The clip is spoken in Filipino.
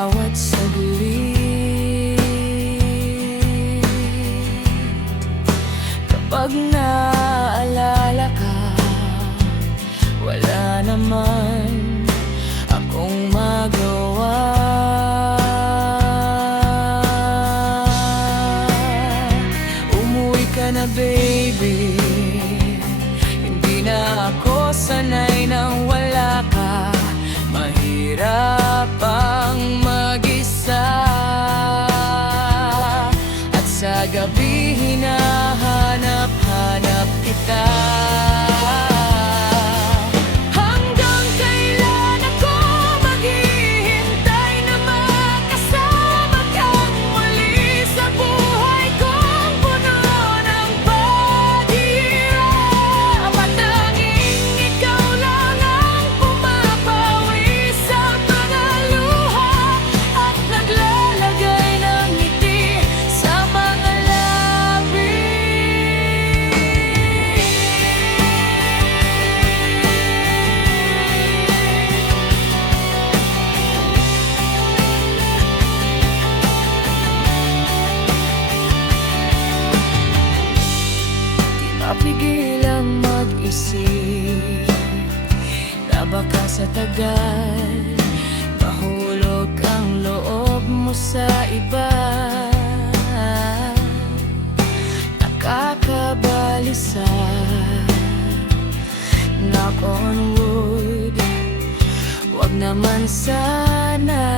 bawat saglit. Kapag naalala ka, wala naman akong magawa. Umuwi ka na, baby, hindi na ako sanay nang wala ka. Mahirap ang mag-isa, at sa gabi hinahanap-hanap kita. Hanggang kailan ako maghihintay na makasama kang muli sa buhay kong puno ng paghihirap? At tanging ikaw lang ang pumapawi sa mga luha at naglalagay ng ngiti sa mga labi. Di mapigilang mag-isip na baka sa tagal mahulog ang loob mo sa iba. Nakakabalisa, knock on wood, wag naman sana.